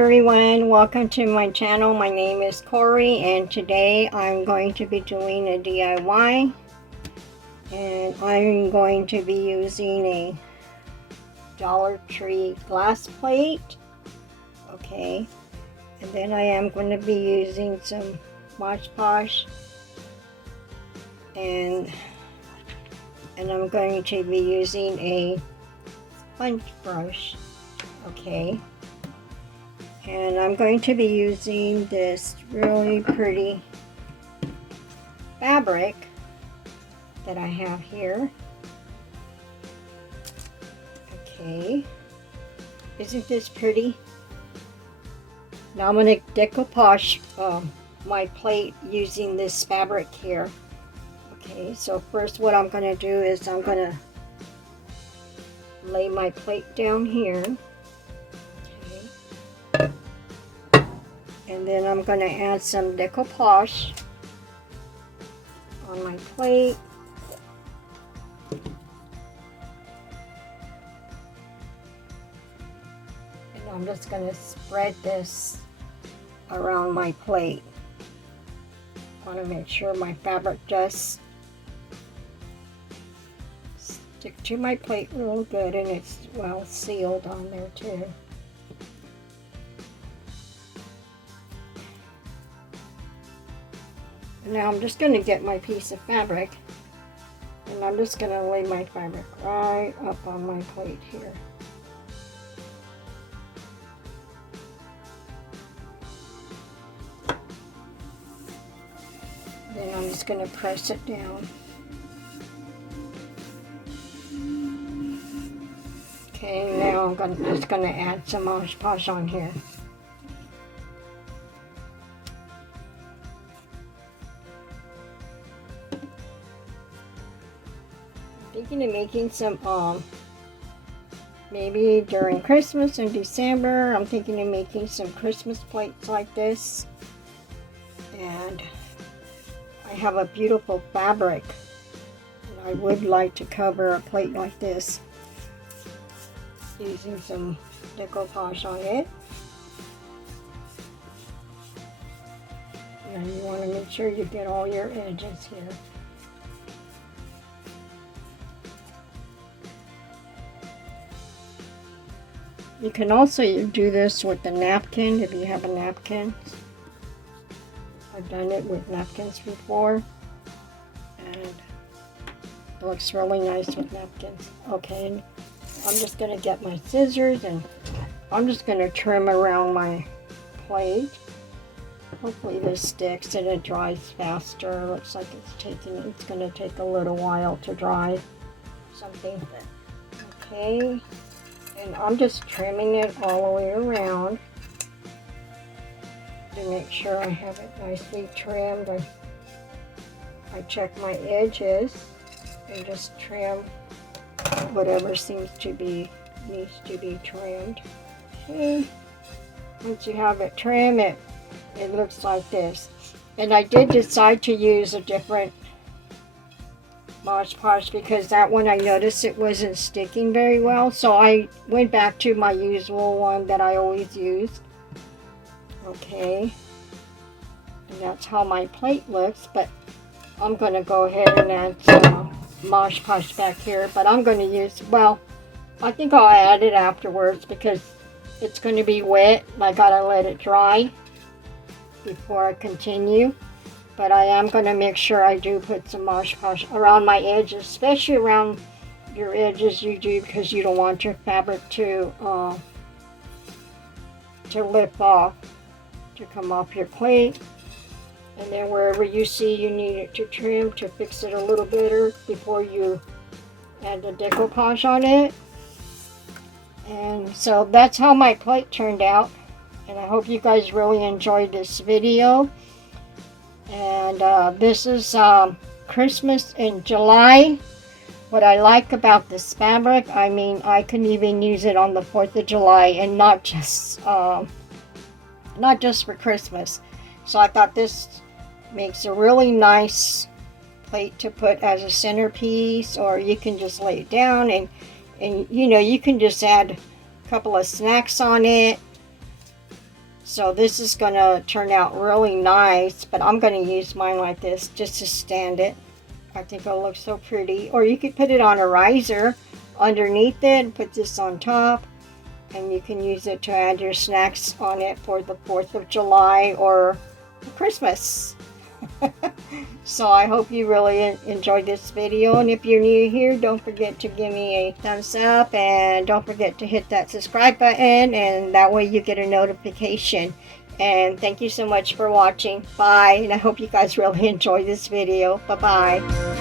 everyone, welcome to my channel. My name is Corey and today I'm going to be doing a DIY and I'm going to be using a Dollar Tree glass plate. Okay, and then I am going to be using some Mod Podge and I'm going to be using a sponge brush. Okay, and I'm going to be using this really pretty fabric that I have here. Okay, isn't this pretty? Now I'm going to decoupage my plate using this fabric here. Okay, so first what I'm going to do is I'm going to lay my plate down here. And then I'm going to add some decoupage on my plate. And I'm just going to spread this around my plate. I want to make sure my fabric does stick to my plate real good and it's well sealed on there too. Now I'm just going to get my piece of fabric and I'm just going to lay my fabric right up on my plate here. Then I'm just going to press it down. Okay, now I'm just going to add some Mod Podge on here. Thinking of making some maybe during Christmas in December. I'm thinking of making some Christmas plates like this, and I have a beautiful fabric and I would like to cover a plate like this using some decoupage on it. And you want to make sure you get all your edges here. You can also do this with a napkin if you have a napkin. I've done it with napkins before and it looks really nice with napkins. Okay, I'm just going to get my scissors and I'm just going to trim around my plate. Hopefully this sticks and it dries faster. Looks like it's going to take a little while to dry something. Okay. And I'm just trimming it all the way around to make sure I have it nicely trimmed. I check my edges and just trim whatever needs to be trimmed. Okay. Once you have it trimmed, it looks like this. And I did decide to use a different Mod Podge because that one I noticed it wasn't sticking very well, so I went back to my usual one that I always use. Okay, and that's how my plate looks, but I'm going to go ahead and add some Mod Podge back here, but I'm going to use, well, I think I'll add it afterwards because it's going to be wet and I got to let it dry before I continue. But I am going to make sure I do put some Mod Podge around my edges, especially around your edges you do, because you don't want your fabric to lip off, to come off your plate. And then wherever you see you need it to trim, to fix it a little better before you add the decoupage on it. And so that's how my plate turned out. And I hope you guys really enjoyed this video. And this is Christmas in July. What I like about this fabric, I mean, I can even use it on the 4th of July and not just for Christmas. So I thought this makes a really nice plate to put as a centerpiece, or you can just lay it down and you know, you can just add a couple of snacks on it. So this is going to turn out really nice, but I'm going to use mine like this just to stand it. I think it'll look so pretty. Or you could put it on a riser underneath it and put this on top. And you can use it to add your snacks on it for the 4th of July or Christmas. So I hope you really enjoyed this video, and if you're new here, don't forget to give me a thumbs up, and don't forget to hit that subscribe button, and that way you get a notification. And thank you so much for watching. Bye, and I hope you guys really enjoyed this video. Bye bye.